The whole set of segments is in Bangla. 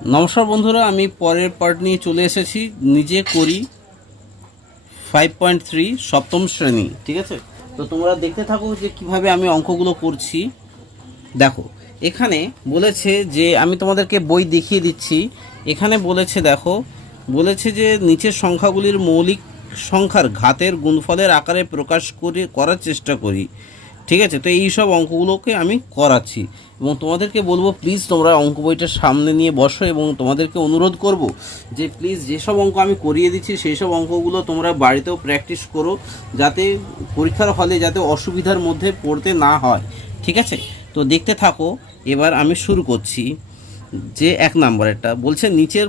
নমস্কার বন্ধুরা, আমি পরের পার্ট নিয়ে চলে এসেছি। নিজে করি 5.3 সপ্তম শ্রেণী। ঠিক আছে, তো তোমরা দেখতে থাকো যে কিভাবে আমি অঙ্কগুলো করছি। দেখো, এখানে বলেছে যে আমি তোমাদেরকে বই দেখিয়ে দিচ্ছি। এখানে বলেছে, দেখো, বলেছে যে নিচের সংখ্যাগুলির মৌলিক সংখ্যার ঘাতের গুণফলের আকারে প্রকাশ করার চেষ্টা করি। ঠিক আছে, তো এই সব অঙ্কগুলোকে আমি করাচ্ছি এবং তোমাদেরকে বলবো প্লিজ তোমরা অঙ্ক বইটা সামনে নিয়ে বসো এবং তোমাদেরকে অনুরোধ করব যে প্লিজ যেসব অঙ্ক আমি করিয়ে দিচ্ছি সেই সব অঙ্কগুলো তোমরা বাড়িতেও প্র্যাকটিস করো, যাতে পরীক্ষার হলে যাতে অসুবিধার মধ্যে পড়তে না হয়। ঠিক আছে, তো দেখতে থাকো। এবার আমি শুরু করছি। যে এক নম্বরেরটা বলছে নিচের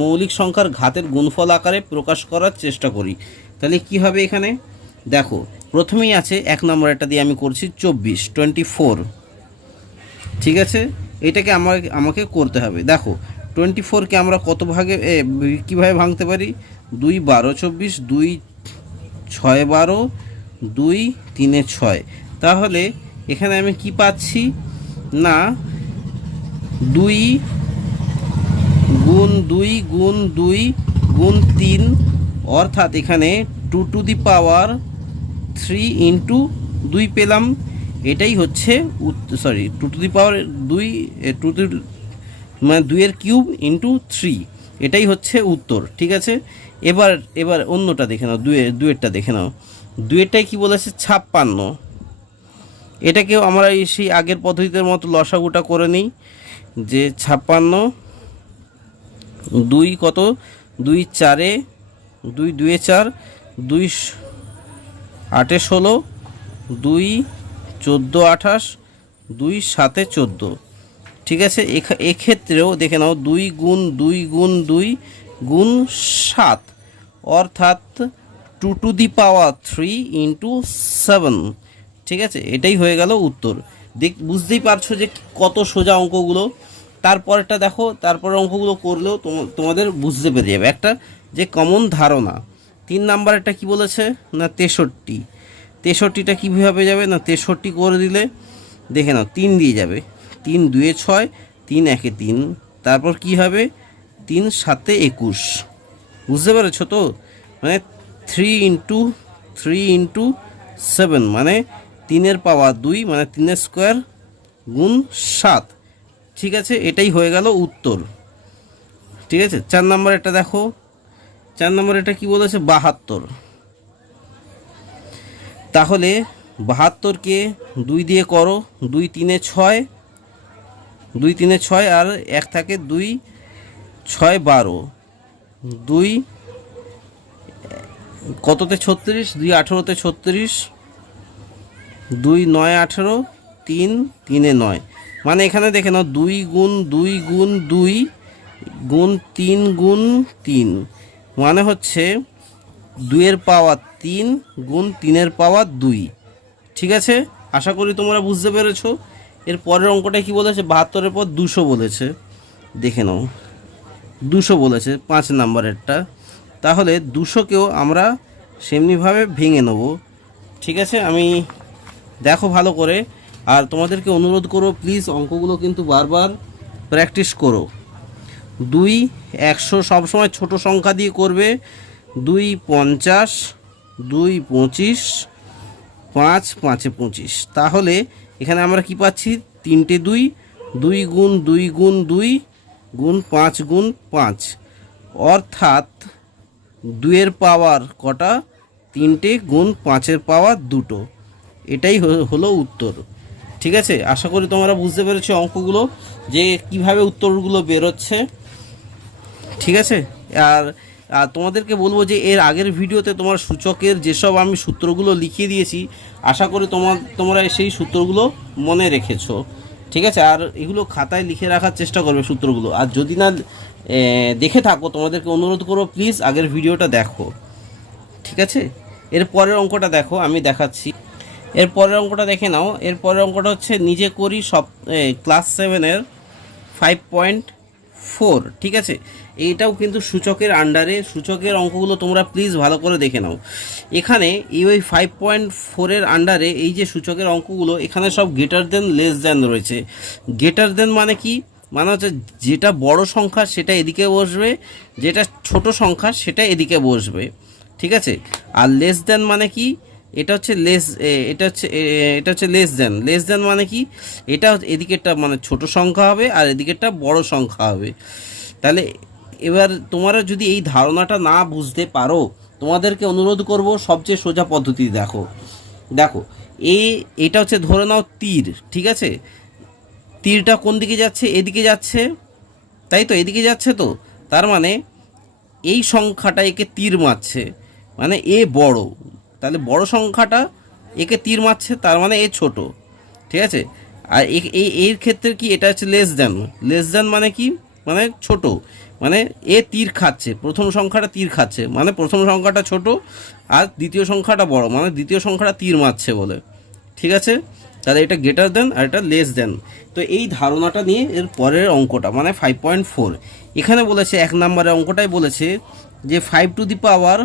মৌলিক সংখ্যার ঘাতের গুণফল আকারে প্রকাশ করার চেষ্টা করি। তাহলে কি হবে এখানে? দেখো, প্রথমেই আছে এক নম্বরেরটা দিয়ে আমি করছি 24। ঠিক আছে, এটাকে আমাকে করতে হবে। দেখো, 24কে আমরা কত ভাগে কীভাবে ভাঙতে পারি? 2 12 24, 2 6 12, 2 3 6। তাহলে এখানে আমি কি পাচ্ছি না, 2 গুণ 2 গুণ 2 গুণ 3, অর্থাৎ এখানে 2 টু দি পাওয়ার 3 ইন্টু 2 পেলাম। এটাই হচ্ছে সরি, 2 টু দি পাওয়ার 2, মানে 2 কিউব ইন্টু 3, এটাই হচ্ছে উত্তর। ঠিক আছে, এবার অন্যটা দেখে নাও, দুয়েরটা দেখে নাও। দুয়েরটাই কি বলেছে? 56। এটাকেও আমরা সেই আগের পদ্ধতির মতো লসাগুটা করে নিই। যে 56, 2 কত? 2 4, 2 2 4, 2 8 16, 2 14 28, 2 7 14। ঠিক আছে, এক্ষেত্রেও দেখে নাও 2 গুণ 2 গুণ 2 গুণ 7, অর্থাৎ 2 টু দি পাওয়ার 3 ইন্টু 7। ঠিক আছে, এটাই হয়ে গেল উত্তর। বুঝতেই পারছো যে কত সোজা অঙ্কগুলো। তারপরটা দেখো, তারপরের অঙ্কগুলো করলেও তোমাদের বুঝতে পেরে যাবে একটা যে কমন ধারণা। 3 নাম্বারটা কি বলেছে না 63। 63টা কীভাবে যাবে না, 63 করে দিলে দেখে নাও 3 দিয়ে যাবে। 3 2 6, 3 1 3, তারপর কি হবে? 3 7 21। বুঝতে পেরেছো তো? মানে 3 ইন্টু 7 মানে 3 পাওয়ার 2, মানে 3 স্কোয়ার গুণ 7। ঠিক আছে, এটাই হয়ে গেল উত্তর। ঠিক আছে, 4 নম্বর এটা দেখো। 4 নম্বর এটা কি বলেছে? 72। তাহলে 72কে 2 দিয়ে করো। 2 3 6, 2 3 6 আর 1 থাকে 2 6 12, 2 কততে 36, 2 18তে 36, 2 9 18, 3 3 9। মানে এখানে দেখে নাও 2 গুণ 2 গুণ 2 গুণ 3 গুণ 3, মানে হচ্ছে 2 পাওয়ার 3 গুণ 3 পাওয়ার 2। ঠিক আছে, আশা করি তোমরা বুঝতে পেরেছো। এর পরের অঙ্কটা কি বলেছে? 72-এর পর 200 বলেছে। দেখে নাও, 200 বলেছে 5 নাম্বারেরটা। তাহলে 200কেও আমরা সেমনিভাবে ভেঙে নেব। ঠিক আছে, আমি দেখো ভালো করে। আর তোমাদেরকে অনুরোধ করো প্লিজ অঙ্কগুলো কিন্তু বারবার প্র্যাকটিস করো। 2 100 সবসময় ছোট সংখ্যা দিয়ে করবে। 2 50, 2 25, 5 5 25। তাহলে এখানে আমরা কি পাচ্ছি? 3টে 2, 2 গুণ 2 গুণ 2 গুণ 5 গুণ 5, অর্থাৎ 2 পাওয়ার কটা? 3টে গুণ 5 পাওয়ার 2টো। এটাই হলো উত্তর। ঠিক আছে, আশা করি তোমরা বুঝতে পেরেছো অঙ্কগুলো যে কিভাবে উত্তরগুলো বেরোচ্ছে। ঠিক আছে, আর তোমাদেরকে বলবো যে এর আগের ভিডিওতে তোমার সূচকের যেসব আমি সূত্রগুলো লিখিয়ে দিয়েছি, আশা করি তোমরা সেই সূত্রগুলো মনে রেখেছো। ঠিক আছে, আর এগুলো খাতায় লিখে রাখার চেষ্টা করবে সূত্রগুলো। আর যদি না দেখে থাকো, তোমাদেরকে অনুরোধ করো প্লিজ আগের ভিডিওটা দেখো। ঠিক আছে, এর পরের অঙ্কটা দেখো, আমি দেখাচ্ছি। এর পরের অঙ্কটা দেখে নাও। এর পরের অঙ্কটা হচ্ছে নিজে করি ক্লাস 7-এর 5.4। ঠিক আছে, এইটাও কিন্তু সূচকের আন্ডারে। সূচকের অঙ্কগুলো তোমরা প্লিজ ভালো করে দেখে নাও। এখানে ওই 5.4-এর আন্ডারে এই যে সূচকের অঙ্কগুলো, এখানে সব গ্রেটার দেন লেস দেন রয়েছে। গ্রেটার দেন মানে কি? মানে হচ্ছে যেটা বড় সংখ্যা সেটা এদিকে বসবে, যেটা ছোট সংখ্যা সেটা এদিকে বসবে, ঠিক আছে। আর লেস দেন মানে কি, এটা হচ্ছে এটা হচ্ছে লেস দেন মানে কি, এটা এদিকেরটা মানে ছোট সংখ্যা হবে আর এদিকেরটা বড় সংখ্যা হবে। তাহলে এবার তোমরা যদি এই ধারণাটা না বুঝতে পারো, তোমাদেরকে অনুরোধ করব সবচেয়ে সোজা পদ্ধতি দেখো। দেখো এটা হচ্ছে ধরে নাও তীর, ঠিক আছে। তীরটা কোন দিকে যাচ্ছে, এদিকে যাচ্ছে, তাই তো, এদিকে যাচ্ছে। তো তার মানে এই সংখ্যাটা একে তীর মারছে, মানে এ বড়, তাহলে বড় সংখ্যাটা একে তীর মারছে, তার মানে এ ছোট, ঠিক আছে। আর এর ক্ষেত্রে কি, এটা হচ্ছে লেস দেন মানে কি, মানে ছোট, মানে এ তীর খাচ্ছে, প্রথম সংখ্যাটা তীর খাচ্ছে, মানে প্রথম সংখ্যাটা ছোট আর দ্বিতীয় সংখ্যাটা বড়, মানে দ্বিতীয় সংখ্যাটা তীর মারছে বলে, ঠিক আছে। তাহলে এটা গ্রেটার দেন আর এটা লেস দেন। তো এই ধারণাটা নিয়ে এর পরের অঙ্কটা মানে 5.4, এখানে বলেছে 1 নম্বরের অঙ্কটাই বলেছে যে 5⁻³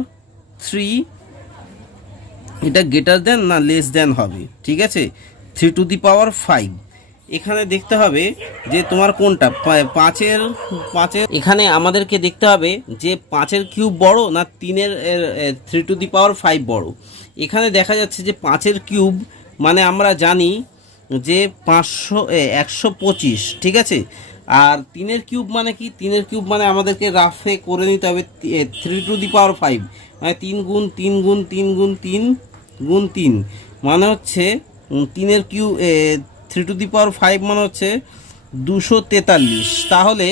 এটা গ্রেটার দেন না লেস দেন হবে, ঠিক আছে। 3⁵ এখানে দেখতে হবে যে তোমার কোনটা পাঁচের এখানে আমাদেরকে দেখতে হবে যে 5 বড় না 3⁵ বড়। এখানে দেখা যাচ্ছে যে 5 মানে আমরা জানি যে 125, ঠিক আছে। আর 3 মানে কি, 3 মানে আমাদেরকে রাফে করে নিতে হবে 3⁵, মানে 3 গুণ 3 গুণ 3 গুণ 3 গুণ 3, মানে হচ্ছে 3⁵ মানে হচ্ছে 243।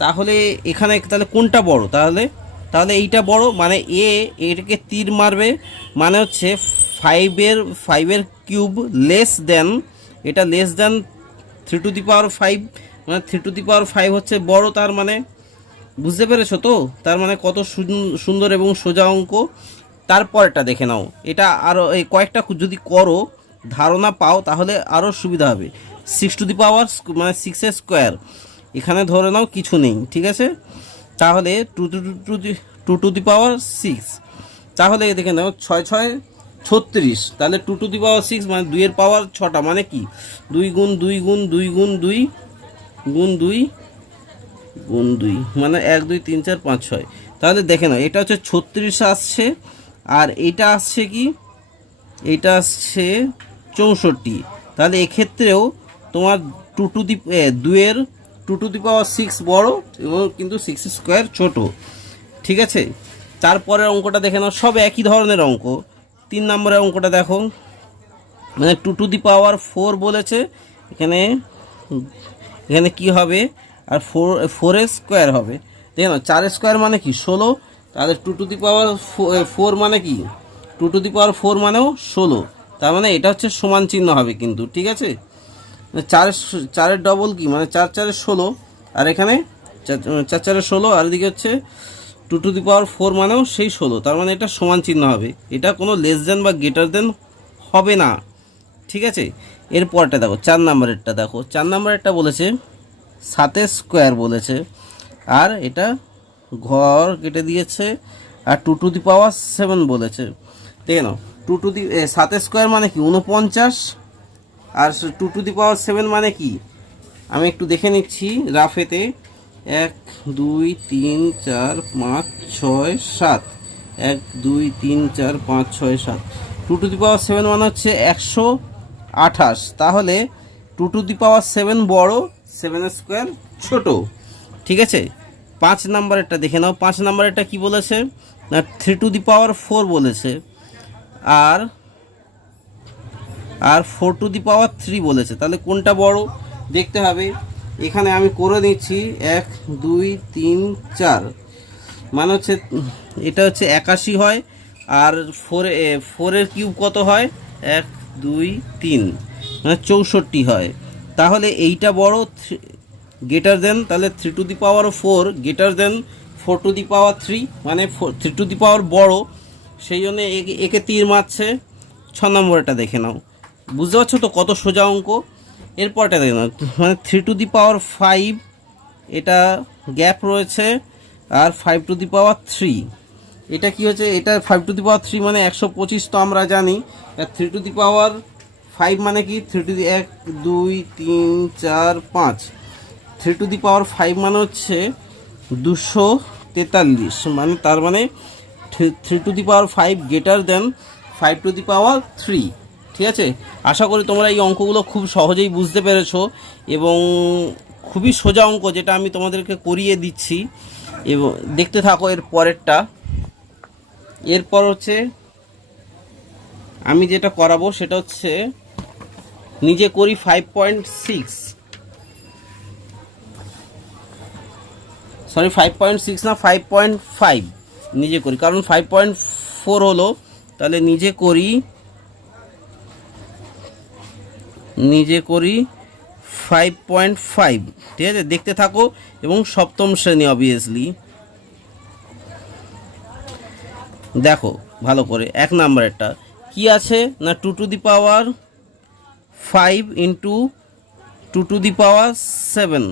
তাহলে এখানে তাহলে কোনটা বড়, তাহলে এইটা বড়, মানে এটাকে তীর মারবে, মানে হচ্ছে 5 লেস দেন, এটা লেস দেন 3⁵, মানে 3⁵ হচ্ছে বড়, তার মানে বুঝতে পেরেছো তো, তার মানে কত সুন্দর এবং সোজা অঙ্ক। তারপরটা দেখে নাও, এটা আরও এই কয়েকটা যদি করো ধারণা পাও তাহলে আরও সুবিধা হবে। 6⁻, মানে 6 স্কোয়ার, এখানে ধরে নাও কিছু নেই, ঠিক আছে। তাহলে 2⁻6, তাহলে দেখে নাও 6 6 36, তাহলে 2⁻6 মানে 2 পাওয়ার 6টা, মানে কি 2 গুণ 2 গুণ 2 গুণ 2 গুণ 2 গুণ 2, মানে 1 2 3 4 5 6। তাহলে দেখে নাও এটা হচ্ছে 36 আসছে, আর এটা আসছে কি, এটা আসছে 64। তাহলে এক্ষেত্রেও তোমার 2⁵ বড় এবং কিন্তু 6 স্কোয়ার ছোট, ঠিক আছে। তারপরের অঙ্কটা দেখে নাও, সব একই ধরনের অঙ্ক। 3 নম্বরের অঙ্কটা দেখো, মানে 2⁴ বলেছে, এখানে কি হবে, আর 4 স্কোয়ার হবে। দেখে নাও 4 স্কোয়ার মানে কি 16, তাহলে 2⁴ মানে কি 2⁴ মানেও 16, তার মানে এটা হচ্ছে সমান চিহ্ন হবে কিন্তু, ঠিক আছে। 4 ডবল কি, মানে 4 4 16, আর এখানে 4 4 16, আর এদিকে হচ্ছে 2⁴ মানেও সেই 16, তার মানে এটা সমান চিহ্ন হবে, এটা কোনো লেস দেন বা গ্রেটার দেন হবে না, ঠিক আছে। এরপরটা দেখো 4 নম্বরেরটা দেখো, 4 নম্বরেরটা বলেছে 7 স্কোয়ার বলেছে, আর এটা ঘর কেটে দিয়েছে, আর 2⁻7 বলেছে। দেখে নাও 7 স্কোয়ার মানে কি 49, আর 2⁻7 মানে কি, আমি একটু দেখে নিচ্ছি রাফেতে, 1 2 3 4 5 6 7, 1 2 3 4 5 6 7, 2⁻7 মানে হচ্ছে 128। তাহলে 2⁻7 বড়, 7 স্কোয়ার ছোট, ঠিক আছে। 5 নম্বরেরটা দেখে নাও, 5 নম্বরেরটা কি বলেছে না 3⁴ বলেছে, আর 4⁻3 বলেছে। তাহলে কোনটা বড় দেখতে হবে, এখানে আমি করে দিচ্ছি 1 2 3 4, মানে হচ্ছে এটা হচ্ছে 81 হয়, আর 4 কিউব কত হয় 1 2 3, মানে 64 হয়। তাহলে এইটা বড়, গ্রেটার দেন, তাহলে 3⁴ গ্রেটার দেন 4⁻3, মানে 3 বড়, সেই জন্য একে তীর মারছে। 6 নম্বরটা দেখে নাও, বুঝতে পারছো তো কত সোজা অঙ্ক। এরপরটা দেখে নাও, মানে 3⁵, এটা গ্যাপ রয়েছে, আর 5⁻3, এটা কি হচ্ছে, এটা 5⁻3 মানে 125, তো আমরা জানি। 3⁵ মানে কি 1 2 3 4 5, 3^5 মানে হচ্ছে 243, মানে তার মানে 3^5 গ্রেটার দেন 5^3। ঠিক আছে, আশা করি তোমরা এই অঙ্কগুলো খুব সহজেই বুঝতে পেরেছো এবং খুবই সোজা অঙ্ক, যেটা আমি তোমাদেরকে করিয়ে দিচ্ছি এবং দেখতে থাকো এর পরেরটা। এরপর হচ্ছে আমি যেটা করাবো সেটা হচ্ছে নিজে করি 5.6, সরি 5.6 না 5.5 নিজে করি, কারণ 5.4 হলো, তাহলে নিজে করি 5.5। ঠিক আছে, দেখতে থাকো এবং সপ্তম শ্রেণী অবভিয়াসলি দেখো ভালো করে। 1 নাম্বারেরটা কি আছে না 2^5 ইন্টু 2^7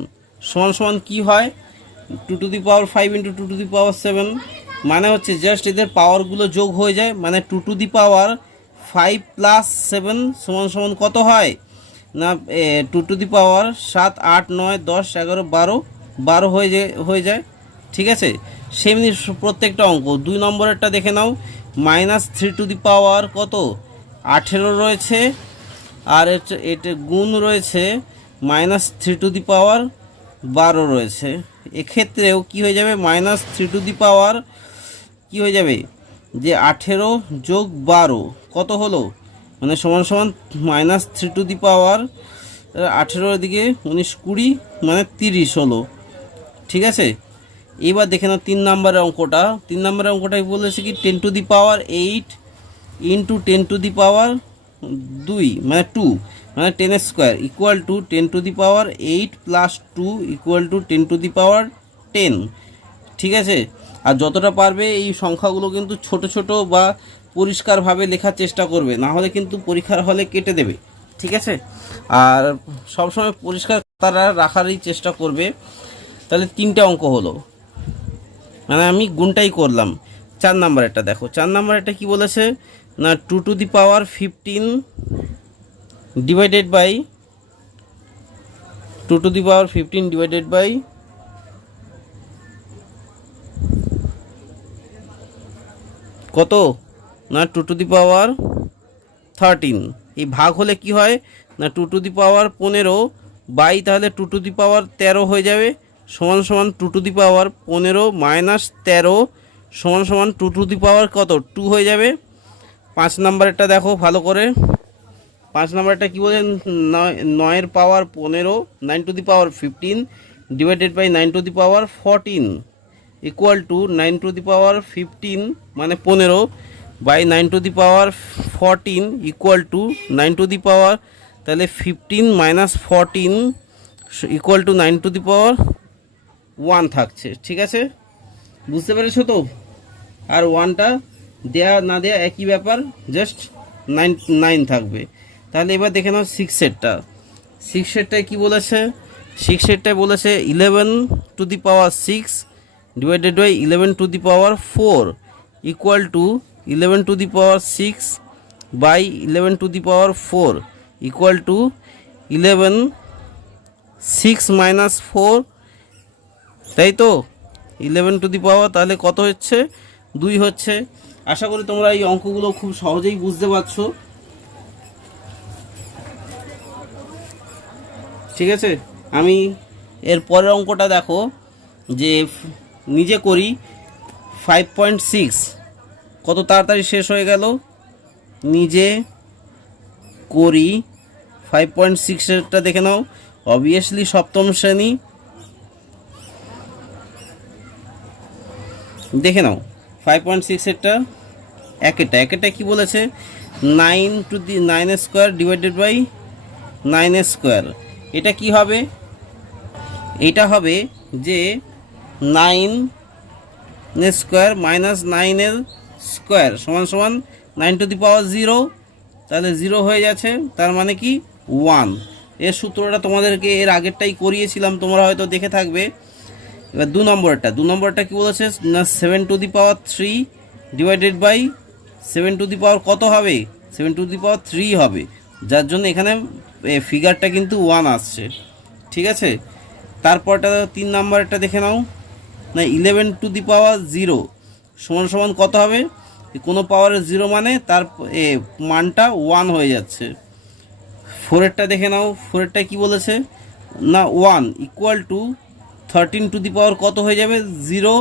সমান সমান কি হয়, 2^5 ইন্টু 2^7 মানে হচ্ছে জাস্ট এদের পাওয়ারগুলো যোগ হয়ে যায়, মানে 2^5 প্লাস 7 সমান সমান কত হয় না 2^7, 8, 9, 10, 11, 12 হয়ে যায়। ঠিক আছে, সেমনি প্রত্যেকটা অঙ্ক। 2 নম্বরেরটা দেখে নাও, -3 কত 18 রয়েছে, আর এটা গুণ রয়েছে -3 রয়েছে। এক্ষেত্রেও কি হয়ে যাবে, -3 কি হয়ে যাবে যে 18 যোগ 12 কত হলো, মানে সমান সমান -3 18 দিকে 19, 20 মানে 30 হলো। ঠিক আছে, এবার দেখে নাও 3 নম্বরের অঙ্কটা। 3 নম্বরের অঙ্কটাই বলেছে কি 10^8 ইন্টু 10^2 মানে 2 মানে 10 square equal to 10^8 plus 2 equal to 10^10। ঠিক আছে, আর যতটা পারবে এই সংখ্যাগুলো কিন্তু ছোট ছোট বা পরিষ্কারভাবে লেখার চেষ্টা করবে, না হলে কিন্তু পরীক্ষার হলে কেটে দেবে। ঠিক আছে, আর সবসময় পরিষ্কার তারা রাখারই চেষ্টা করবে। তাহলে 3টে অঙ্ক হলো, মানে আমি গুণটাই করলাম। 4 নাম্বারেরটা দেখো, 4 নাম্বারেরটা কি বলেছে না 2^15 ডিভাইডেড বাই 2^15 ডিভাইডেড বাই কত না 2^13। এই ভাগ হলে কি হয় না 2^15 বাই তাহলে 2^13 হয়ে যাবে, সমান সমান 2^15 মাইনাস 13 সমান সমান 2 কত 2 হয়ে যাবে। 5 নাম্বারেরটা দেখো ভালো করে। 5 নাম্বারটা কী বলে, 9 পাওয়ার 15 9^15 ডিভাইডেড বাই 9^14 ইকুয়াল টু 9^15 মানে 15 বাই 9^14 ইকুয়াল টু 9 তাহলে 15 মাইনাস 14 ইকুয়াল টু 9^1 থাকছে। ঠিক আছে, বুঝতে পেরেছো তো? আর 1টা দেয়া না দেয়া একই ব্যাপার, জাস্ট 9 থাকবে। তাহলে এবার দেখে নাও 6 সেটটা। 6 সেটটায় কী বলেছে, 6 সেটটায় বলেছে 11^6 divided by 11^4 equal to 11^6 by 11^4 equal to 11 6 minus 4, তাই তো 11 তাহলে কত হচ্ছে 2 হচ্ছে। আশা করি তোমরা এই অঙ্কগুলো খুব সহজেই বুঝতে পারছো। ঠিক আছে, আমি এর পরের অঙ্কটা দেখো, যে নিজে করি 5.6 কত তাড়াতাড়ি শেষ হয়ে গেল। নিজে করি 5.6-এরটা দেখে নাও, অবভিয়াসলি সপ্তম শ্রেণী। দেখে নাও 5.6-এরটা একেটা কি বলেছে 9 স্কোয়ার ডিভাইডেড বাই 9 স্কোয়ার। এটা কি হবে, এটা হবে যে 9 স্কোয়ার মাইনাস 9 স্কোয়ার সমান সমান 9^0, তাহলে 0 হয়ে যাচ্ছে, তার মানে কি 1। এর সূত্রটা তোমাদেরকে এর আগেরটাই করিয়েছিলাম, তোমরা হয়তো দেখে থাকবে। এবার 2 নম্বরটা কি বলেছে না 7^3 ডিভাইডেড বাই 7 কত হবে 7^3 হবে, যার জন্য এখানে ফিগারটা কিন্তু 1 আসছে। ঠিক আছে, তারপরটা 3 নাম্বারটা দেখে নাও না, 11 টু দি পাওয়ার 0 সমান সমান কত হবে? কোনো পাওয়ারের 0 মানে তার মানটা 1 হয়ে যাচ্ছে। 4এরটা দেখে নাও, 4এরটা কি বলেছে না 1 equal to 13 two the power কত হয়ে যাবে? 0,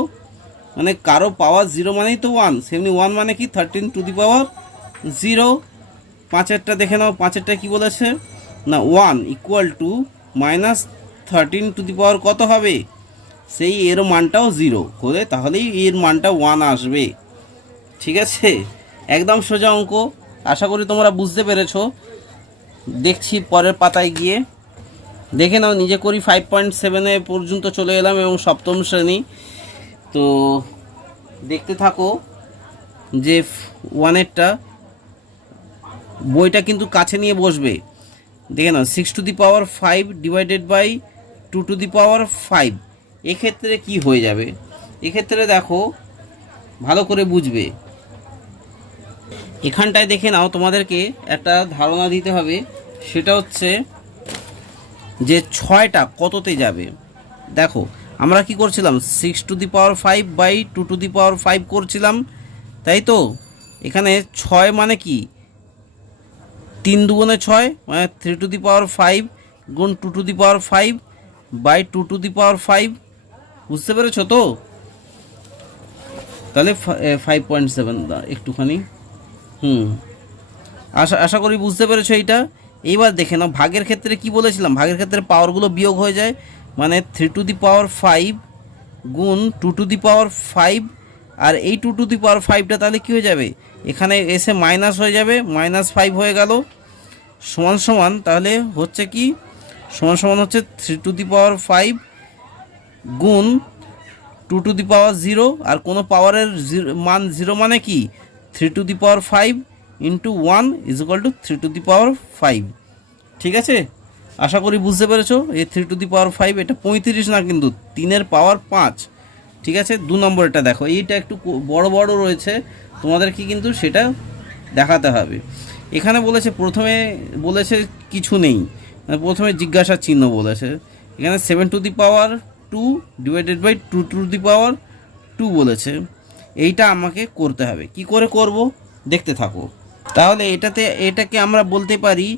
মানে কারো পাওয়ার 0 মানেই তো 1, সেমনি 1 মানে কি 13 টু দি পাওয়ার 0। 5এরটা দেখে নাও, 5এরটা কি বলেছে না 1 equal to -13 two the power কত হবে? সেই এর মানটাও 0 করে, তাহলেই এর মানটা 1 আসবে। ঠিক আছে, একদম সোজা অঙ্ক। আশা করি তোমরা বুঝতে পেরেছো। দেখছি পরের পাতায় গিয়ে দেখে নাও, নিজে করি 5.7 পর্যন্ত চলে এলাম এবং সপ্তম শ্রেণী। তো দেখতে থাকো যে 1এরটা বইটা কিন্তু কাছে নিয়ে বসবে। দেখে নাও 6 to the power 5 divided by 2 to the power 5, এক্ষেত্রে কি হয়ে যাবে? এক্ষেত্রে দেখো ভালো করে বুঝবে। এখানটায় দেখে নাও, তোমাদেরকে একটা ধারণা দিতে হবে, সেটা হচ্ছে যে 6টা কততে যাবে। দেখো আমরা কি করছিলাম, 6 to the power 5 by 2 to the power 5 করছিলাম, তাই তো? এখানে 6 মানে কি 3 দুগুণে 6, মানে 3 টু দি পাওয়ার 5 গুণ 2 to the power 5 by 2 to the power 5। বুঝতে পেরেছো তো? তাহলে 5.7 একটুখানি আশা করি বুঝতে পেরেছো এইটা। এইবার দেখে নাও ভাগের ক্ষেত্রে কি বলেছিলাম, ভাগের ক্ষেত্রে পাওয়ারগুলো বিয়োগ হয়ে যায়, মানে 3 টু দি পাওয়ার 5 গুণ 2 টু দি পাওয়ার 5, আর এই 2 টু দি পাওয়ার 5টা তাহলে কী হয়ে যাবে, এখানে এসে মাইনাস হয়ে যাবে, -5 হয়ে গেল। সমান সমান তাহলে হচ্ছে কি, সমান সমান হচ্ছে 3 টু দি পাওয়ার 5 গুণ 2 টু দি পাওয়ার 0, আর কোনো পাওয়ারের মান 0 মানে কি 3 to the power 5 into 1 is equal to 3 to the power 5। ঠিক আছে, আশা করি বুঝতে পেরেছো। এই 3 টু দি পাওয়ার 5 এটা 35 না, কিন্তু 3-এর পাওয়ার 5। ঠিক আছে, 2 নম্বরটা দেখো, এইটা একটু বড় বড় রয়েছে, তোমাদেরকে কিন্তু সেটা দেখাতে হবে। এখানে বলেছে, প্রথমে বলেছে কিছু নেই, মানে প্রথমে জিজ্ঞাসার চিহ্ন বলেছে। এখানে 7 to the power 2 divided by 2 to the power 2 বলেছে। এইটা আমাকে করতে হবে, কি করে করব দেখতে থাকো। তাহলে এটাকে আমরা বলতে পারি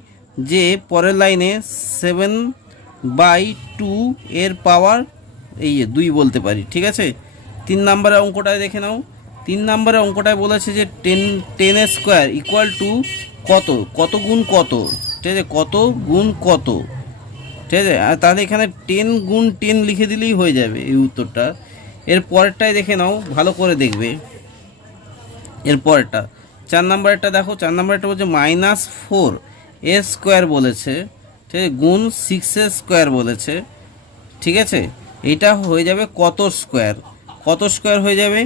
যে পরের লাইনে 7/2 এর পাওয়ার 2 বলতে পারি। ঠিক আছে, 3 নম্বরের অঙ্কটায় দেখে নাও। 3 নম্বরের অঙ্কটায় বলেছে যে 10 স্কোয়ার ইকুয়াল টু কত, কত গুণ কত। ঠিক আছে, কত গুণ কত। ঠিক আছে, তাহলে এখানে 10 গুণ 10 লিখে দিলেই হয়ে যাবে এই উত্তরটা। এর পরেরটায় দেখে নাও, ভালো করে দেখবে। এর পরেরটা 4 নম্বরেরটা দেখো, 4 নম্বরেরটা বলছে -4 এর স্কোয়ার বলেছে, ঠিক আছে, গুণ 6 এর স্কোয়ার বলেছে। ঠিক আছে, এটা হয়ে যাবে কত স্কোয়ার, কত স্কোয়ার হয়ে যাবে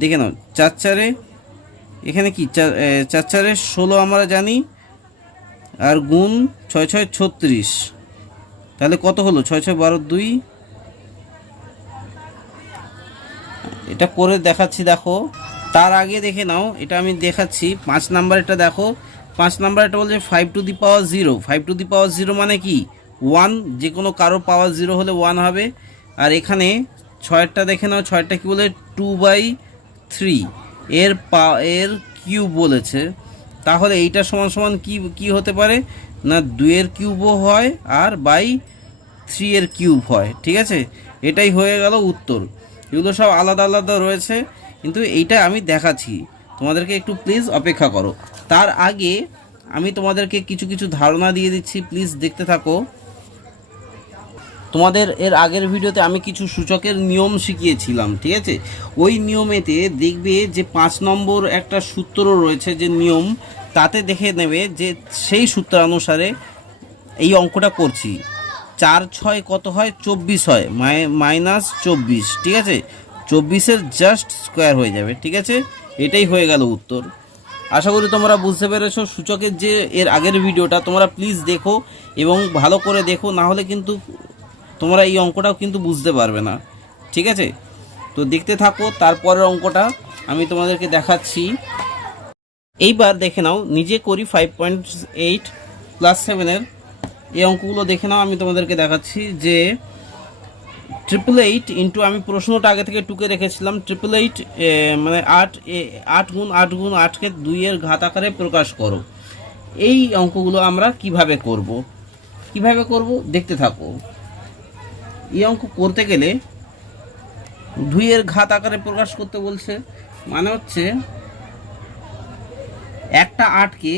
দেখে নাও। 4×4 এখানে কি 4×4 16 আমরা জানি, আর গুণ 6×6 36, তাহলে কত হলো 6×6 12 2। এটা করে দেখাচ্ছি দেখো। তার আগে দেখে নাও, এটা আমি দেখাচ্ছি 5 নাম্বারটা দেখো। 5 নাম্বারটা বলছে 5 to the power 0, 5 to the পাওয়ার 0 মানে কি 1, যে কোনো কারো পাওয়ার 0 হলে 1 হবে। আর এখানে 6টা দেখে নাও, 6টা কি বলে 2/3 এর কিউব বলেছে। তাহলে এইটা সমান সমান কি হতে পারে না 2 এর কিউবও হয় আর 3 এর কিউব হয়। ঠিক আছে, এটাই হয়ে গেল উত্তর। এগুলো সব আলাদা আলাদা রয়েছে, কিন্তু এইটা আমি দেখাচ্ছি তোমাদেরকে, একটু প্লিজ অপেক্ষা করো। তার আগে আমি তোমাদেরকে কিছু কিছু ধারণা দিয়ে দিচ্ছি, প্লিজ দেখতে থাকো। তোমাদের এর আগের ভিডিওতে আমি কিছু সূচকের নিয়ম শিখিয়েছিলাম। ঠিক আছে, ওই নিয়মেতে দেখবে যে 5 নম্বর একটা সূত্র রয়েছে, যে নিয়ম, তাতে দেখে নেবে যে সেই সূত্রানুসারে এই অঙ্কটা করছি। 4×6 কত হয় 24 হয়, -24। ঠিক আছে, 24-এর জাস্ট স্কোয়ার হয়ে যাবে। ঠিক আছে, এটাই হয়ে গেল উত্তর। আশা করি তোমরা বুঝতে পেরেছো। সূচকের যে এর আগের ভিডিওটা তোমরা প্লিজ দেখো এবং ভালো করে দেখো, না হলে কিন্তু তোমরা এই অঙ্কটাও কিন্তু বুঝতে পারবে না। ঠিক আছে, তো দেখতে থাকো। তারপরের অঙ্কটা আমি তোমাদেরকে দেখাচ্ছি। এইবার দেখে নাও, নিজে করি 5.8 ক্লাস 7-এর এই অঙ্কগুলো দেখে নাও। আমি তোমাদেরকে দেখাচ্ছি যে ট্রিপল এইট ইন্টু, আমি প্রশ্নটা আগে থেকে টুকে রেখেছিলাম, ট্রিপল এইট মানে আট গুণ আটকে 2-এর ঘাত আকারে প্রকাশ করো। এই অঙ্কগুলো আমরা কিভাবে করব দেখতে থাকো। এই অঙ্ক করতে গেলে 2-এর ঘাত আকারে প্রকাশ করতে বলছে, মানে হচ্ছে একটা 8কে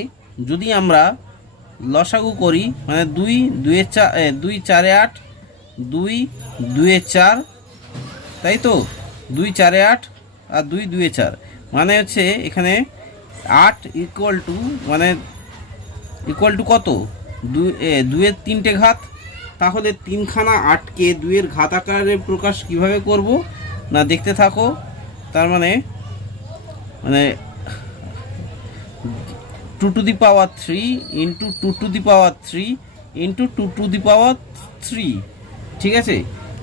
যদি আমরা লসাগু করি, মানে 2 4 8, 2 2 4, তাই তো 2 4 8 আর 2 2 4, মানে হচ্ছে এখানে 8 ইকুয়াল টু কত, 2-এর 3টে ঘাত। তাহলে 3খানা 8কে 2-এর ঘাত আকারে প্রকাশ কিভাবে করব না দেখতে থাকো। তার মানে 2 to the power 3 into 2 to the power 3 into 2 to the power 3, ঠিক আছে।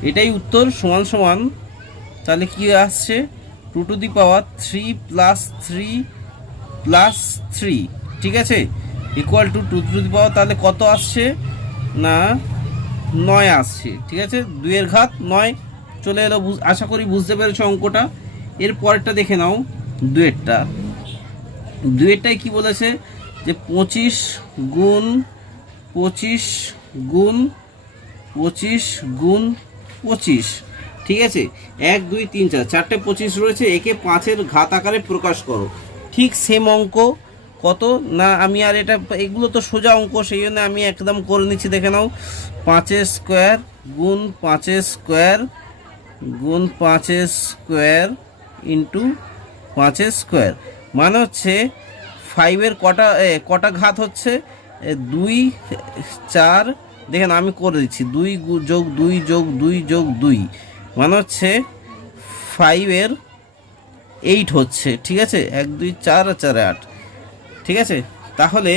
এটাই উত্তর, সমান সমান তাহলে কি আসছে, 2 to the power 3 plus 3 plus 3, ঠিক আছে, ইকুয়াল টু 2 টু দি পাওয়ার, তাহলে কত আসছে না 9 আসছে, ঠিক আছে। 2-এর ঘাত 9 চলে এলো। আশা করি বুঝতে পেরেছো অঙ্কটা। এর পরেরটা দেখে নাও, 2-এরটায় কি বলেছে যে 25 গুণ 25 গুণ 25 গুণ 25, ঠিক আছে। 1 2 3 4 চারটে 25 রয়েছে, একে 5-এর ঘাত আকারে প্রকাশ করো। ঠিক সেম অঙ্ক কত না, আমি আর এগুলো তো সোজা অঙ্ক, সেই জন্য আমি একদম করে নিচ্ছি, দেখে নাও। 5-এর স্কোয়ার গুণ 5-এর স্কোয়ার গুণ 5-এর স্কোয়ার ইন্টু 5-এর স্কোয়ার, মানে হচ্ছে 5-এর কটা ঘাত হচ্ছে, 2 4, দেখেন আমি করে দিচ্ছি, 2 যোগ 2 যোগ 2 যোগ 2, মানে হচ্ছে 5-এর 8 হচ্ছে, ঠিক আছে। 1 2 4 আর 4 8, ঠিক আছে। তাহলে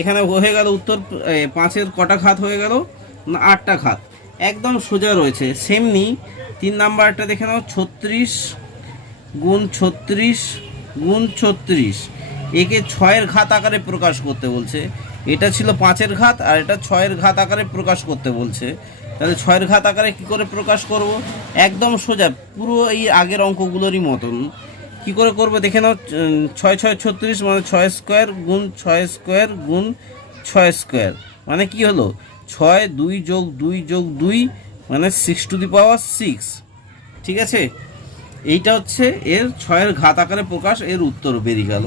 এখানে হয়ে গেল উত্তর, 5-এর কটা ঘাত হয়ে গেল না 8টা ঘাত, একদম সোজা রয়েছে। সেমনি 3 নাম্বারটা দেখে নাও, 36 গুণ 36 গুণ 36, একে 6-এর ঘাত আকারে প্রকাশ করতে বলছে। এটা ছিল 5-এর ঘাত আর এটা 6-এর ঘাত আকারে প্রকাশ করতে বলছে। তাহলে 6-এর ঘাত আকারে কি করে প্রকাশ করব, একদম সোজা, পুরো এই আগের অঙ্কগুলোরই মতন। কি করে করবো দেখে নাও, 6 6 36, মানে 6 স্কোয়ার গুণ 6 স্কোয়ার গুণ 6 স্কোয়ার, মানে কি হলো 6 2 যোগ 2 যোগ 2, মানে 6 টু দি পাওয়ার 6, ঠিক আছে। এইটা হচ্ছে এর 6-এর ঘাত আকারে প্রকাশ, এর উত্তর বেরিয়ে গেল,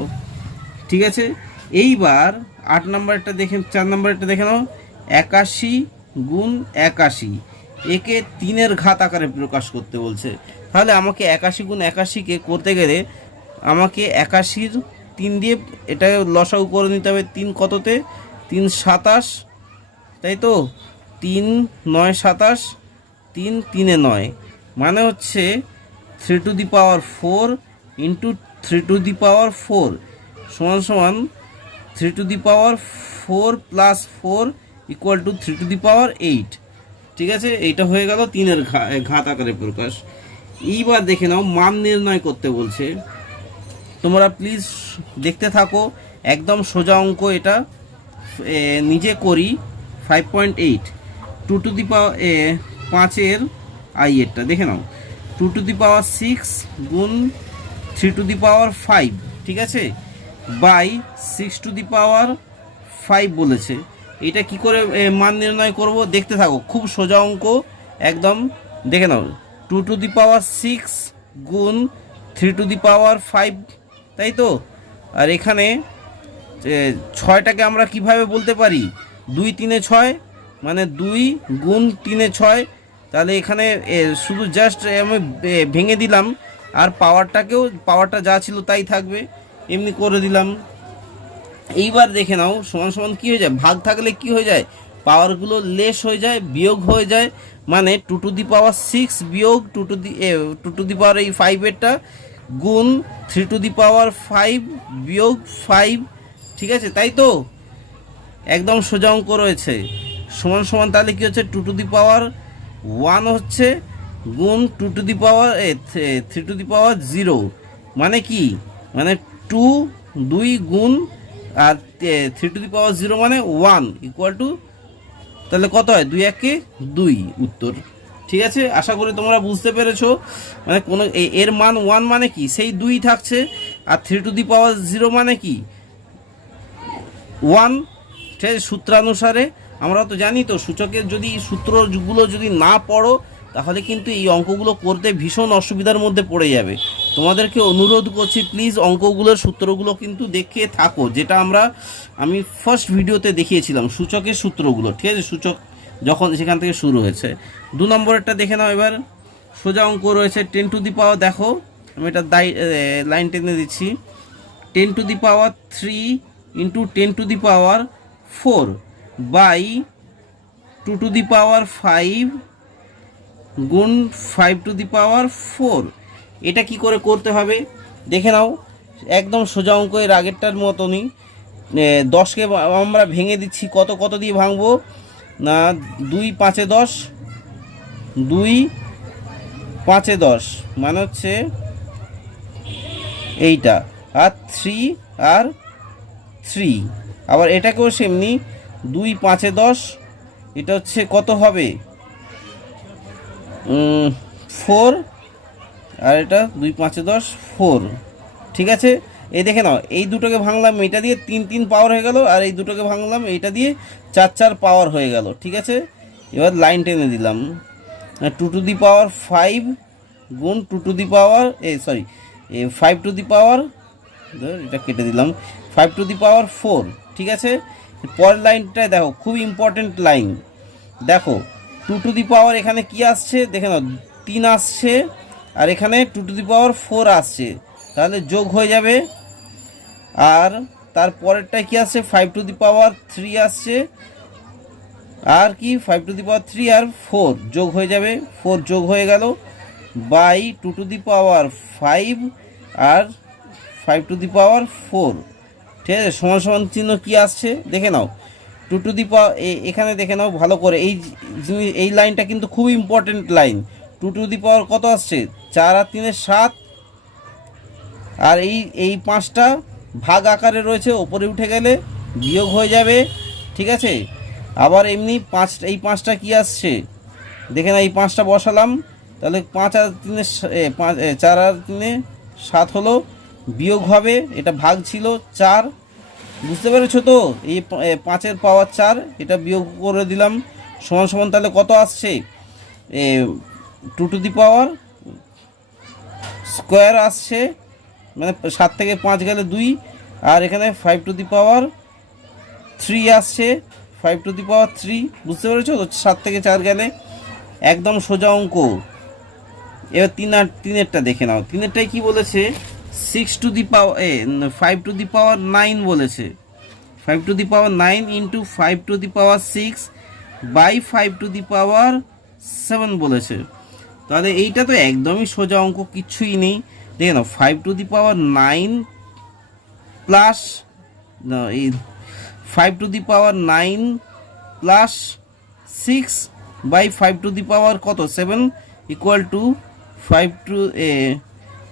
ঠিক আছে। এইবার 8 নাম্বারটা দেখে 4 নাম্বারটা দেখে নাও, 81 গুণ 81, একে 3-এর ঘাত আকারে প্রকাশ করতে বলছে। তাহলে আমাকে 81 গুণ 81কে করতে গেলে আমাকে 81-র 3 দিয়ে এটা লসাগু করে নিতে হবে। 3 কততে, 3 27, তাই তো, 3 9 27, 3 3 9, মানে হচ্ছে 3 to the power 4 into 3 to the power 4 সমান সমান 3 to the power 4 plus 4 equal to 3 to the power 8, ঠিক আছে। এইটা হয়ে গেল 3-এর ঘাত আকারে প্রকাশ। এইবার দেখে নাও, মান নির্ণয় করতে বলছে। তোমরা প্লিজ দেখতে থাকো, একদম সোজা অঙ্ক এটা, নিজে করি। 5.8, 2 টু দি পাওয়ার 5-এর এরটা দেখে নাও, 2 টু দি পাওয়ার 6 গুণ 3 টু দি পাওয়ার 5, ঠিক আছে, বাই 6 টু দি পাওয়ার 5 বলেছে। এটা কি করে মান নির্ণয় করব দেখতে থাকো, খুব সোজা অঙ্ক একদম। দেখে নাও, 2 টু দি পাওয়ার 6 গুণ 3 টু দি পাওয়ার 5, তাই তো। আর এখানে 6টাকে আমরা কিভাবে বলতে পারি, 2 3 6, মানে 2 গুণ 3 6, তাহলে এখানে শুধু জাস্ট আমি ভেঙে দিলাম, আর পাওয়ারটা যা ছিল তাই থাকবে, এমনি করে দিলাম। এইবার দেখে নাও, সমান সমান কী হয়ে যায়, ভাগ থাকলে কি হয়ে যায়, পাওয়ারগুলো লেস হয়ে যায়, বিয়োগ হয়ে যায়, মানে 2 টু দি পাওয়ার 6 বিয়োগ 2 টু দি পাওয়ার এই 5-এরটা গুণ 3 টু দি পাওয়ার 5 বিয়োগ 5, ঠিক আছে, তাই তো। একদম সোজা অঙ্ক রয়েছে, সমান সমান তাহলে কি হচ্ছে, 2 টু দি পাওয়ার 1 হচ্ছে গুণ 2 to the power 3 to the পাওয়ার 0, মানে কি, মানে 2 গুণ আর 3 টু দি পাওয়ার 0 মানে 1 ইকুয়াল টু, তাহলে কত হয়, 2 1 2, উত্তর। ঠিক আছে, আশা করি তোমরা বুঝতে পেরেছো। মানে কোনো এর মান 1 মানে কি, সেই 2 থাকছে, আর 3 টু দি পাওয়ার 0 মানে কি 1। ঠিক আছে, সূত্রানুসারে আমরা তো জানি তো, সূচকের যদি সূত্রগুলো যদি না পড়ো তাহলে কিন্তু এই অঙ্কগুলো করতে ভীষণ অসুবিধার মধ্যে পড়ে যাবে। তোমাদেরকে অনুরোধ করছি প্লিজ অঙ্কগুলোর সূত্রগুলো কিন্তু দেখে থাকো, যেটা আমি ফার্স্ট ভিডিওতে দেখিয়েছিলাম সূচকের সূত্রগুলো। ঠিক আছে, সূচক যখন সেখান থেকে শুরু হয়েছে। 2 নম্বরেরটা দেখে নাও এবার। সোজা অঙ্ক রয়েছে 10 টু দি পাওয়ার, দেখো আমি এটা লাইন টেনে দিচ্ছি, 10 to the power 3 into 10 to the power 4 by 2 to the power 5 গুণ 5 টু দি পাওয়ার 4। এটা কি করে করতে হবে দেখে নাও, একদম সোজা অঙ্ক, এর আগেরটার মতনই। 10কে আমরা ভেঙে দিচ্ছি, কত কত দিয়ে ভাঙবো না, 2 5 10, 2 5 10 মানে হচ্ছে এইটা, আর 3 আর 3। আবার এটাকেও সেমনি 2 5 10, এটা হচ্ছে কত হবে 4, আর এটা 2 5 10 4। ঠিক আছে, এই দেখে নাও, এই দুটোকে ভাঙলাম এটা দিয়ে 3 3 পাওয়ার হয়ে গেল, আর এই দুটোকে ভাঙলাম এইটা দিয়ে 4 4 পাওয়ার হয়ে গেল। ঠিক আছে, এবার লাইন টেনে দিলাম, 2 টু দি পাওয়ার 5 গুণ 2 to the power 5 to the পাওয়ার, এটা কেটে দিলাম, 5 টু দি পাওয়ার 4। ঠিক আছে, পরের লাইনটা দেখো, খুব ইম্পর্টেন্ট লাইন। দেখো 2 টু দি পাওয়ার এখানে কি আসছে দেখে নাও, 3 আসছে, আর এখানে 2 টু দি পাওয়ার 4 আসছে, তাহলে যোগ হয়ে যাবে। আর তারপরেরটা কি আসছে, 5 টু দি পাওয়ার 3 আসছে, আর কি 5 টু দি পাওয়ার 3 আর 4 যোগ হয়ে যাবে, 4 যোগ হয়ে গেল, বাই 2 টু দি পাওয়ার 5 আর 5 টু দি পাওয়ার 4। ঠিক আছে, সমান সমান চিহ্ন কি আসছে দেখে নাও, 2 টু দি পাওয়ার, এখানে দেখে নাও ভালো করে, এই লাইনটা কিন্তু খুব important line. 2 to the power কত আসছে, 4 আর 3 7, আর এই 5টা ভাগ আকারে রয়েছে, ওপরে উঠে গেলে বিয়োগ হয়ে যাবে। ঠিক আছে, আবার এমনি 5টা কি আসছে দেখে না, এই 5টা বসালাম, তাহলে 5 আর 3 4 আর 3 7 হলো, বিয়োগ হবে, এটা ভাগ ছিল 4। বুঝতে পেরেছো তো, এই 5-এর পাওয়ার 4, এটা বিয়োগ করে দিলাম, সমান সমান তাহলে কত আসছে, 2 টু দি পাওয়ার স্কোয়ার আসছে, মানে 7 থেকে 5 গেলে 2, আর এখানে 5 টু দি পাওয়ার 3 আসছে, 5 টু দি পাওয়ার 3। বুঝতে পেরেছো, 7 থেকে 4 গেলে একদম সোজা অঙ্ক। এবার 3-এরটা দেখে নাও, 3-এরটাই কি বলেছে, 6 to the power 5 to the power 9 বলেছে, 5 to the power 9 into 5 to the power 6 by 5 to the power 7 বলেছে। তাহলে এইটা তো একদমই সোজা অঙ্ক, কিচ্ছুই নেই। দেখে নাও, 5 টু দি পাওয়ার 9 প্লাস এই 5 to the power 9 plus 6 by 5 to the power কত 7 ইকুয়াল টু 5 টু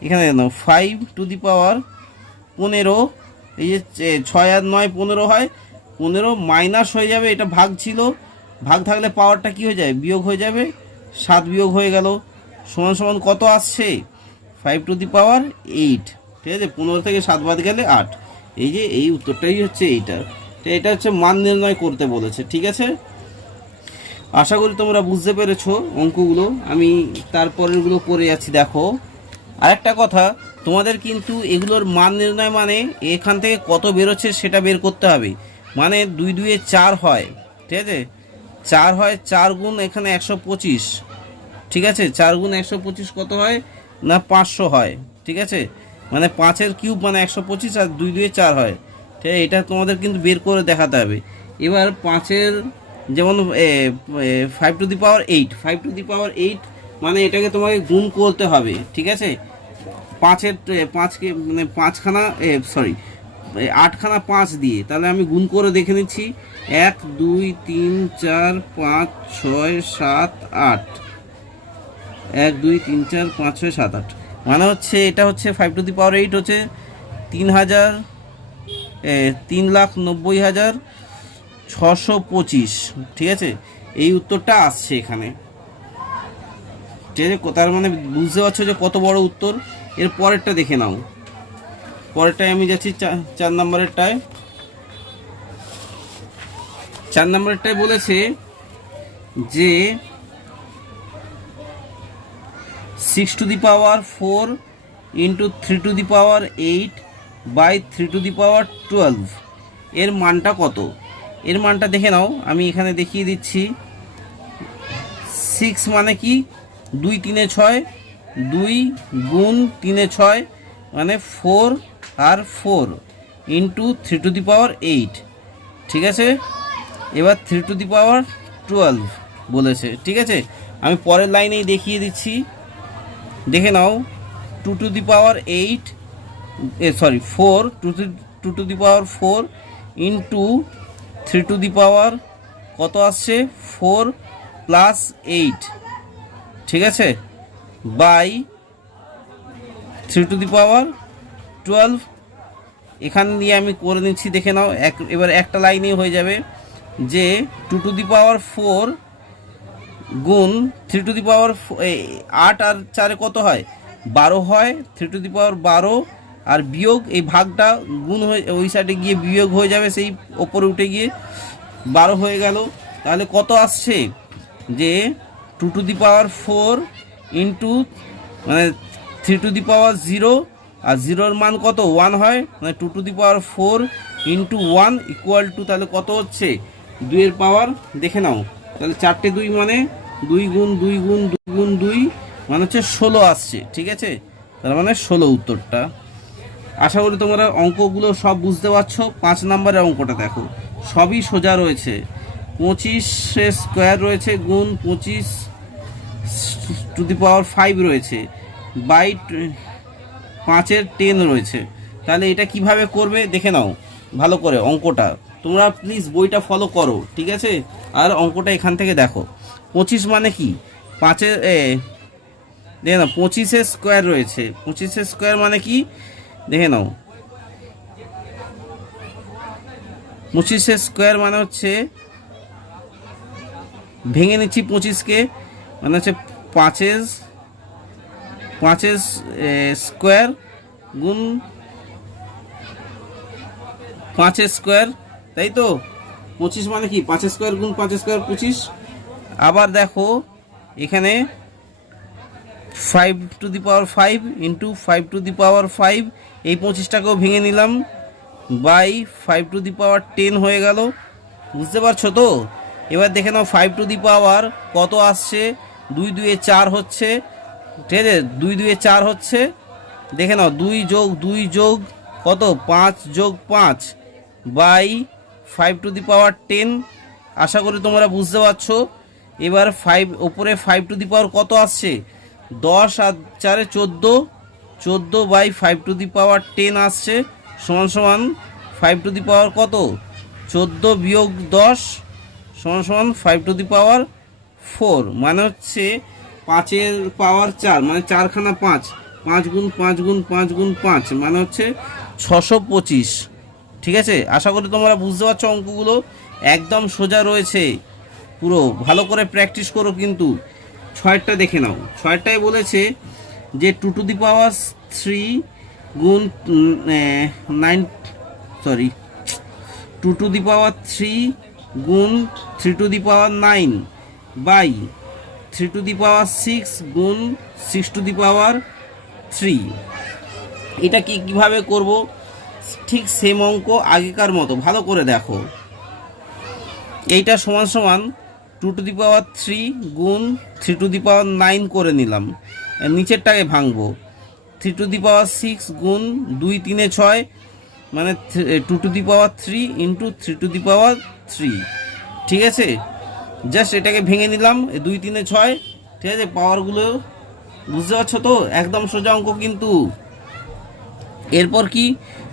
এখানে নাও 5 টু দি পাওয়ার 15। এই যে 6 আর 9 15 হয়, 15 মাইনাস হয়ে যাবে, এটা ভাগ ছিল, ভাগ থাকলে পাওয়ারটা কি হয়ে যায়, বিয়োগ হয়ে যাবে, 7 বিয়োগ হয়ে গেল, সমান সমান কত আসছে 5 টু দি পাওয়ার 8। ঠিক আছে, 15 থেকে 7 বাদ গেলে 8। এই যে এই উত্তরটাই হচ্ছে এইটা। তো এটা হচ্ছে মান নির্ণয় করতে বলেছে। ঠিক আছে, আশা করি তোমরা বুঝতে পেরেছো অঙ্কগুলো। আমি তারপরেরগুলো করে যাচ্ছি। দেখো আরেকটা কথা, তোমাদের কিন্তু এগুলোর মান নির্ণয় মানে এখান থেকে কত বেরোচ্ছে সেটা বের করতে হবে। মানে 2 2 এ 4 হয়, ঠিক আছে, 4 হয়, 4 গুণ এখানে 125। ঠিক আছে, 4 গুণ 125 কত হয় না 500 হয়। ঠিক আছে, মানে 5-এর কিউব মানে 125, আর 2 2 এ 4 হয়। ঠিক আছে, এটা তোমাদের কিন্তু বের করে দেখাতে হবে। এবার 5-এর যেমন 5 to the power 8, 5 to the power 8 মানে এটাকে তোমাকে গুণ করতে হবে। ঠিক আছে, 5কে মানে 5খানা 8খানা 5 দিয়ে, তাহলে আমি গুণ করে দেখে নিচ্ছি, 1 2 3 4 5 6 7 8, 1 2 3 4 5 6 7 8, মানে হচ্ছে এটা হচ্ছে 5 টু দি পাওয়ার 8 হচ্ছে 3,90,625। ঠিক আছে, এই উত্তরটা আসছে এখানে। ঠিক আছে, তার মানে বুঝতে পারছো যে কত বড় উত্তর। এর পরেরটা দেখে নাও। পরেরটায় আমি যাচ্ছি 4 নম্বরেরটায়। 4 নম্বরেরটায় বলেছে যে 6 to the power 4 into 3 to the power 8 by 3 to the power 12 এর মানটা কত। এর মানটা দেখে নাও, আমি এখানে দেখিয়ে দিচ্ছি। 6 মানে কি, 2 3 6, 2 গুণ 3 6 মানে 4 আর 4 ইন্টু 3 টু দি পাওয়ার 8। ঠিক আছে, এবার 3 টু দি পাওয়ার 12 বলেছে। ঠিক আছে, আমি পরের লাইনেই দেখিয়ে দিচ্ছি, দেখে নাও। 2 to the power 8 4 2 to the power 4 into 3 to the power কত আসছে 4 প্লাস 8। ঠিক আছে, বাই 3 টু দি পাওয়ার 12। এখান দিয়ে আমি করে নিচ্ছি, দেখে নাও। এবার একটা লাইনেই হয়ে যাবে যে 2 টু দি পাওয়ার 4 গুণ 3 টু দি পাওয়ার 8 আর 4 কত হয় 12 হয়। 3 টু দি পাওয়ার 12 আর বিয়োগ এই ভাগটা গুণ হয়ে ওই সাইডে গিয়ে বিয়োগ হয়ে যাবে, সেই ওপরে উঠে গিয়ে 12 হয়ে গেল। তাহলে কত আসছে যে 2 টু দি পাওয়ার 4 ইন্টু মানে 3 টু দি পাওয়ার 0 আর 0-এর মান কত 1 হয়, মানে 2 to the power 4 into 1 equal to তাহলে কত হচ্ছে 2 এর পাওয়ার। দেখে নাও, তাহলে 4টে 2 মানে 2 গুণ 2 গুণ 2 গুণ 2 মানে হচ্ছে 16 আসছে। ঠিক আছে, তার মানে 16 উত্তরটা। আশা করি তোমরা অঙ্কগুলো সব বুঝতে পারছো। 5 নম্বরের অঙ্কটা দেখো, সবই সোজা রয়েছে। 25 স্কোয়ার রয়েছে গুণ 25 টু দি পাওয়ার 5 রয়েছে বাই 5-এর 10 রয়েছে। তাহলে এটা কিভাবে করবে দেখে নাও ভালো করে অঙ্কটা। তোমরা প্লিজ বইটা ফলো করো, ঠিক আছে। আর অঙ্কটা এখান থেকে দেখো। 25 মানে কি 5-এর দেখে নাও, 25 স্কোয়ার রয়েছে। 25 স্কোয়ার মানে কি দেখে নাও, 25 স্কোয়ার মানে হচ্ছে ভেঙে নিচ্ছি 25কে, মানে হচ্ছে 5 স্কোয়ার গুণ 5 স্কোয়ার, তাই তো। 25 মানে কি 5 স্কোয়ার গুণ 5 স্কোয়ার 25। আবার দেখো এখানে 5 to the power 5 into 5 to the power 5, এই 25টাকেও ভেঙে নিলাম বাই 5 টু দি পাওয়ার 10 হয়ে গেল। বুঝতে পারছো তো। এবার দেখে নাও 5 টু দি পাওয়ার কত আসছে, 2 2 এ 4 হচ্ছে। ঠিক আছে, 2 2 এ 4 হচ্ছে। দেখে নাও 2 যোগ 2 যোগ কত 5 যোগ 5 বাই 5 টু দি পাওয়ার 10। আশা করি তোমরা বুঝতে পারছো। এবার 5 ওপরে 5 টু দি পাওয়ার কত আসছে 10 আর 4 14, 14 বাই 5 টু দি পাওয়ার 10 আসছে সমান সমান 5 টু দি পাওয়ার কত 14 বিয়োগ 10 সমান সমান 5 টু দি পাওয়ার 4, মানে হচ্ছে 5-এর পাওয়ার 4 মানে 4খানা 5, 5 গুণ 5 গুণ 5 গুণ 5 মানে হচ্ছে 625। ঠিক আছে, আশা করি তোমরা বুঝতে পারছো। অঙ্কগুলো একদম সোজা রয়েছে, পুরো ভালো করে প্র্যাকটিস করো কিন্তু। 6টা দেখে নাও। 6টায় বলেছে যে 2 টু দি পাওয়ার 3 গুণ 2 টু দি পাওয়ার 3 গুণ 3 to the power 9 by 3 to the power 6 গুণ 6 টু দি পাওয়ার 3। এটা কিভাবে করব, ঠিক সেম অঙ্ক আগেকার মতো ভালো করে দেখো। এইটা সমান সমান 2 টু দি পাওয়ার 3 গুণ 3 টু দি পাওয়ার 9 করে নিলাম। নিচেরটাকে ভাঙবো, 3 টু দি পাওয়ার 6 গুণ 2 3 6 মানে 2 to the power 3 into 3 to the power 3। ঠিক আছে, জাস্ট এটাকে ভেঙে নিলাম 2 3 6। ঠিক আছে, পাওয়ারগুলো বুঝতে পারছো তো, একদম সোজা অঙ্ক কিন্তু। এরপর কি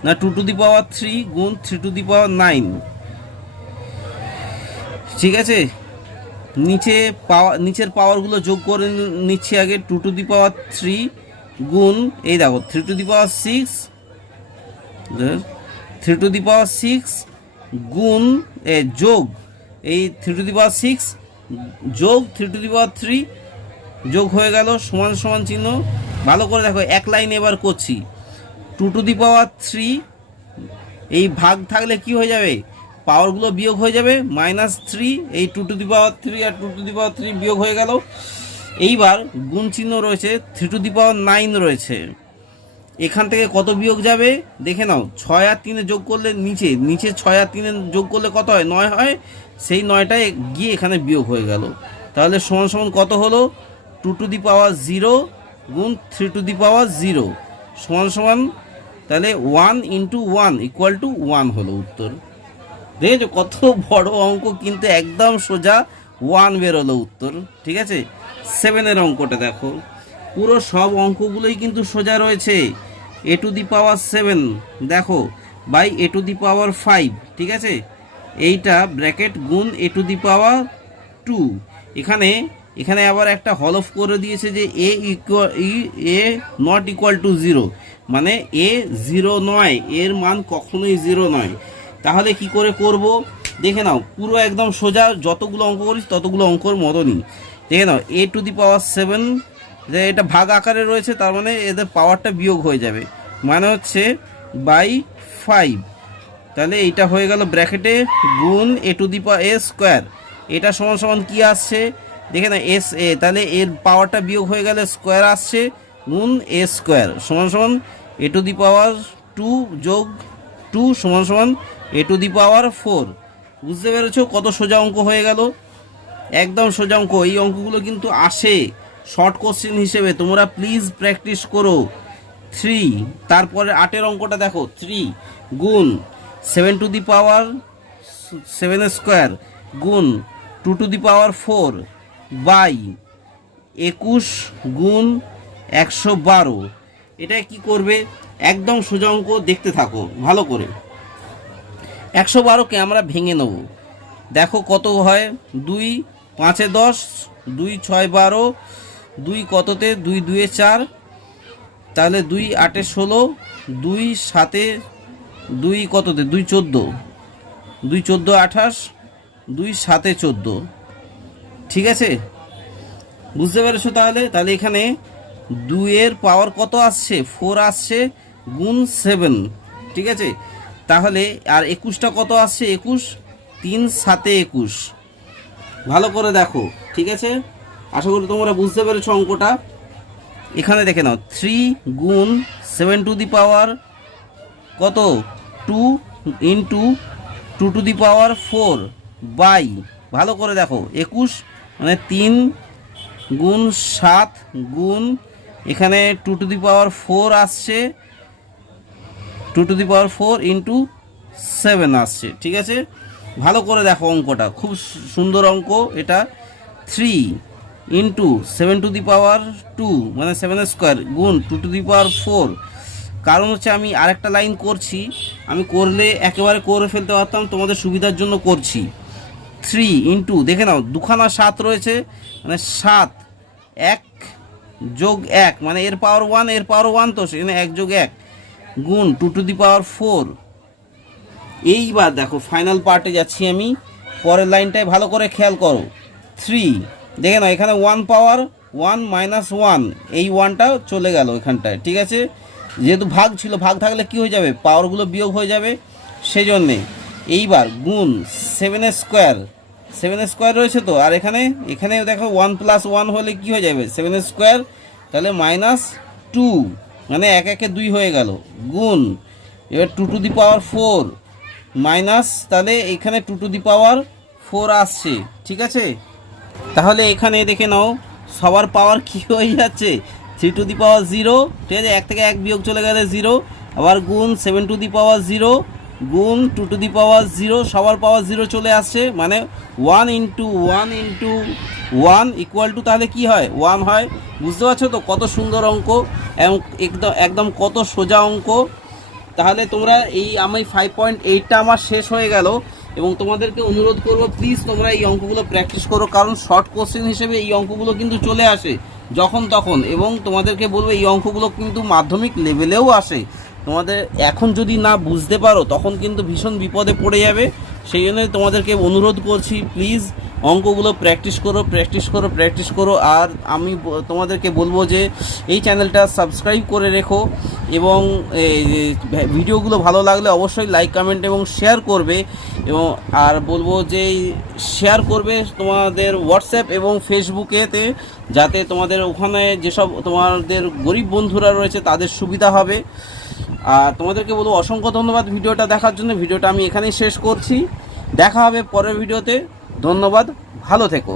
না 2 টু দি পাওয়ার 3 গুণ 3 টু দি পাওয়ার 9। ঠিক আছে, নিচের পাওয়ারগুলো যোগ করে নিচ্ছি আগে। 2 টু দি পাওয়ার 3 গুণ এই দেখো 3 to the power 6, 3 to the power 6 গুণ যোগ এই 3 টু দি পাওয়ার 6 যোগ 3 টু দি পাওয়ার 3 যোগ হয়ে গেল, সমান সমান চিহ্ন। ভালো করে দেখো, এক লাইন এবার করছি। 2^3, এই ভাগ থাকলে কি হয়ে যাবে, পাওয়ারগুলো বিয়োগ হয়ে যাবে, -3, এই 2^3 আর 2^3 বিয়োগ হয়ে গেল। এইবার গুণ চিহ্ন রয়েছে, 3^9 রয়েছে, এখান থেকে কত বিয়োগ যাবে দেখে নাও। 6 আর 3 যোগ করলে নিচে 6 আর 3 যোগ করলে কত হয়, 9 হয়, সেই 9টায় গিয়ে এখানে বিয়োগ হয়ে গেল। তাহলে সমান সমান কত হলো, 2^0 গুণ 3^0 সমান সমান, তাহলে 1 × 1 = 1 হলো উত্তর। দেখেছো কত বড় অঙ্ক, কিন্তু একদম সোজা 1 বেরোলো উত্তর। ঠিক আছে, 7 অঙ্কটা দেখো, পুরো সব অঙ্কগুলোই কিন্তু সোজা রয়েছে। a⁴ দেখো বাই a⁵, ঠিক আছে, এইটা ব্র্যাকেট গুণ a⁴2। এখানে আবার একটা হলফ করে দিয়েছে যে a নট ইকুয়াল টু 0, মানে a 0 নয়, এর মান কখনোই 0 নয়। তাহলে কি করে করব দেখে নাও, পুরো একদম সোজা, যতগুলো অঙ্ক করিস ততগুলো অঙ্কর মতনই। দেখে নাও, a⁴, এটা ভাগ আকারে রয়েছে, তার মানে এদের পাওয়ারটা বিয়োগ হয়ে যাবে, মানে হচ্ছে /5। তাহলে এইটা হয়ে গেল ব্র্যাকেটে গুণ a², এটা সমান সমান কি আসছে দেখে না, SA, তাহলে এর পাওয়ারটা বিয়োগ হয়ে গেলে স্কোয়ার আসছে, গুণ a² সমান সমান a⁴2 যোগ 2 সমান সমান a⁴4। বুঝতে পেরেছো কত সোজা অঙ্ক হয়ে গেল, একদম সোজা অঙ্ক। এই অঙ্কগুলো কিন্তু আসে শর্ট কোশ্চেন হিসেবে, তোমরা প্লিজ প্র্যাকটিস করো। 3, তারপরে 8 অঙ্কটা দেখো, 3 গুণ 7² গুণ 2^4 বাই 21 গুণ 112। এটা কি করবে, একদম সোজা অঙ্ক, দেখতে থাকো ভালো করে। 112কে আমরা ভেঙে নেব, দেখো কত হয়, 2 5 10, 2 6 12, 2 কততে, 2 2 4, তাহলে 2 8 16, 2 7 2 কততে, 2 14, 2 14 28, 2 7 14। ঠিক আছে, বুঝতে পেরেছো? তাহলে এখানে 2 এর পাওয়ার কত আসছে, 4 আসছে, গুণ 7। ঠিক আছে, তাহলে আর 21টা কত আসছে, 21, 3 7 21। ভালো করে দেখো, ঠিক আছে, আশা করি তোমরা বুঝতে পেরেছো অঙ্কটা। এখানে দেখে নাও, 3 গুণ 7 কত, 2 ইন্টু 2^4 বাই, ভালো করে দেখো, 21, মানে 3 গুণ 7 গুণ, এখানে 2^4 আসছে, 2^4 ইন্টু 7 আসছে। ঠিক আছে, ভালো করে দেখো অঙ্কটা, খুব সুন্দর অঙ্ক এটা। 3 ইন্টু 7^2 মানে 7² গুণ 2^4, কারণ হচ্ছে আমি আরেকটা লাইন করছি, আমি করলে একেবারে করে ফেলতে পারতাম, তোমাদের সুবিধার জন্য করছি। 3 ইন্টু, দেখে নাও দুখানা 7 রয়েছে, মানে 7, 1 যোগ 1, মানে এর পাওয়ার 1, এর পাওয়ার 1, তো সেখানে 1 যোগ 1 গুণ 2^4। এইবার দেখো ফাইনাল পার্টে যাচ্ছি আমি, পরের লাইনটায় ভালো করে খেয়াল করো। 3, দেখে নাও এখানে 1 পাওয়ার 1 -1, এই 1টা চলে গেল এখানটায়। ঠিক আছে, যেহেতু ভাগ ছিল, ভাগ থাকলে কি হয়ে যাবে, পাওয়ারগুলো বিয়োগ হয়ে যাবে, সেই জন্যে। এইবার গুণ 7² রয়েছে তো, আর এখানে দেখো 1 + 1 হলে কি হয়ে যাবে, 7², তাহলে -2, মানে 1 1 2 হয়ে গেল, গুণ এবার 2^4 মাইনাস, তাহলে এখানে 2^4 আসছে। ঠিক আছে, তাহলে এখানে দেখে নাও সবার পাওয়ার কি হয়ে যাচ্ছে, 3^0। ঠিক আছে, 1 থেকে 1 বিয়োগ চলে গেলে 0, আবার গুণ 7^0 গুণ 2^0, সবার পাওয়ার 0 চলে আসছে, মানে 1 × 1 × 1 = তাহলে কি হয়, 1 হয়। বুঝতে পারছো তো কত সুন্দর অঙ্ক, এবং একদম কত সোজা অঙ্ক। তাহলে তোমরা আমি 5.8টা আমার শেষ হয়ে গেল, এবং তোমাদেরকে অনুরোধ করব প্লিজ তোমরা এই অঙ্কগুলো প্র্যাকটিস করো, কারণ শর্ট কোশ্চেন হিসেবে এই অঙ্কগুলো কিন্তু চলে আসে যখন তখন, এবং তোমাদেরকে বলবো এই অঙ্কগুলো কিন্তু মাধ্যমিক লেভেলেও আসে। তোমাদের এখন যদি না বুঝতে পারো তখন কিন্তু ভীষণ বিপদে পড়ে যাবে, সেই জন্য তোমাদেরকে অনুরোধ করছি প্লিজ অঙ্কগুলো প্র্যাকটিস করো। আর আমি তোমাদেরকে বলবো যে এই চ্যানেলটা সাবস্ক্রাইব করে রেখো, এবং ভিডিওগুলো ভালো লাগলে অবশ্যই লাইক, কমেন্ট এবং শেয়ার করবে। এবং আর বলবো যে শেয়ার করবে তোমাদের হোয়াটসঅ্যাপ এবং ফেসবুকেতে, যাতে তোমাদের ওখানে যেসব তোমাদের গরিব বন্ধুরা রয়েছে তাদের সুবিধা হবে। আর তোমাদেরকে বলবো অসংখ্য ধন্যবাদ ভিডিওটা দেখার জন্য। ভিডিওটা আমি এখানেই শেষ করছি, দেখা হবে পরের ভিডিওতে। ধন্যবাদ, ভালো থেকো।